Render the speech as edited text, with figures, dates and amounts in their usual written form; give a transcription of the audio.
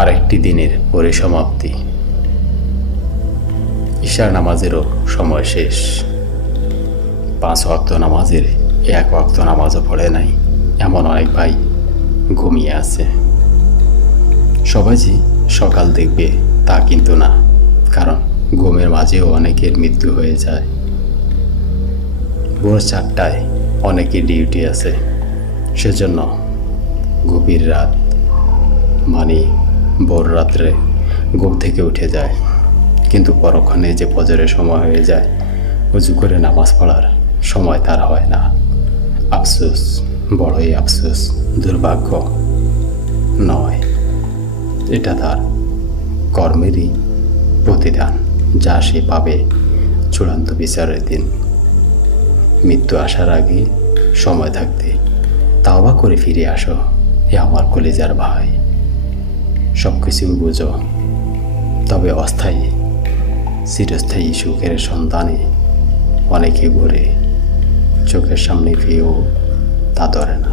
আরেকটি দিনের পরিসমাপ্তি। ঈশার নামাজেরও সময় শেষ। 5 ওয়াক্ত নামাজের 1 ওয়াক্ত নামাজও পড়ে নাই এমন অনেক ভাই ঘুমিয়ে আছে। সবাই যে সকাল দেখবে তা কিন্তু না, কারণ ঘুমের মাঝেও অনেকের মৃত্যু হয়ে যায়। ভোর 4টায় অনেকের ডিউটি আছে, সেজন্য গভীর রাত মানে ভোর রাত্রে ঘুম থেকে উঠে যায়, কিন্তু পরক্ষণে যে ফজরের সময় হয়ে যায় উজু করে নামাজ পড়ার সময় তার হয় না। আফসোস, বড়ই আফসোস, দুর্ভাগ্য নয়, এটা তার কর্মেরই প্রতিদান, যা সে পাবে চূড়ান্ত বিচারের দিন। মৃত্যু আসার আগে সময় থাকতে তাওবা করে ফিরে আসো এ আমার কলিজার ভাই। সব কিছুই বুঝো, তবে অস্থায়ী চিরস্থায়ী সুখের সন্ধানে অনেকে ঘুরে, চোখের সামনে পেয়েও তা ধরে না।